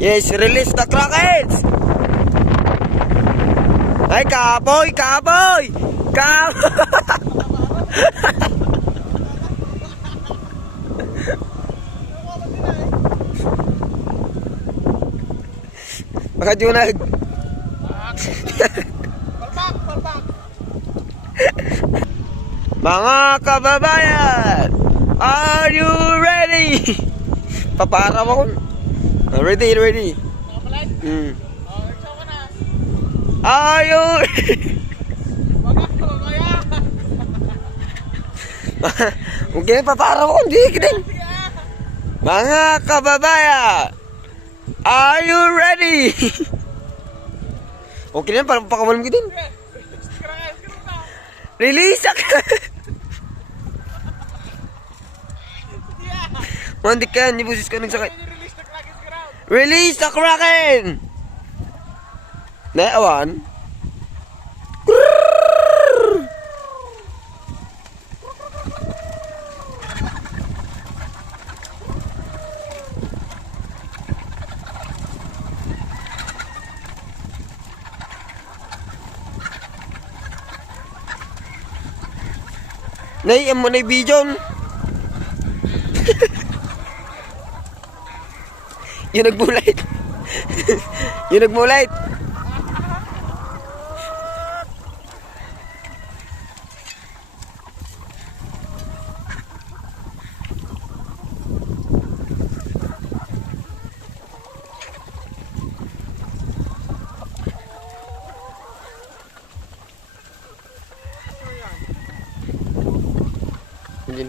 Yes, release the Krakens! Ay, kaboy! Kaboy! Makajunag! Palpak! Mga kababayan! Are you ready? Papara mo ko. Ready. Nakapalit? Hmm. Show ka na. Are you okay, papara mo ko. Hindi, kidding. Mga kababayan! Are you ready? Okay na, parang pakawalam ko din. Release ako! Mandik ka, hindi busis ka nagsakit. Release the Kraken! Naawan? Nay, amo na bijon. Yung nagmulight. Yung nagmulight. Yun.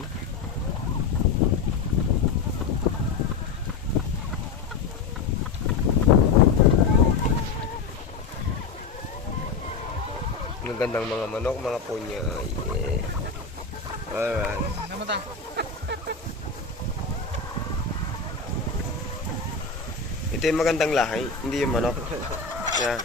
Magandang mga manok, mga punya. Yeah. Alright. Ito yung magandang lahi, hindi yung manok. Yeah.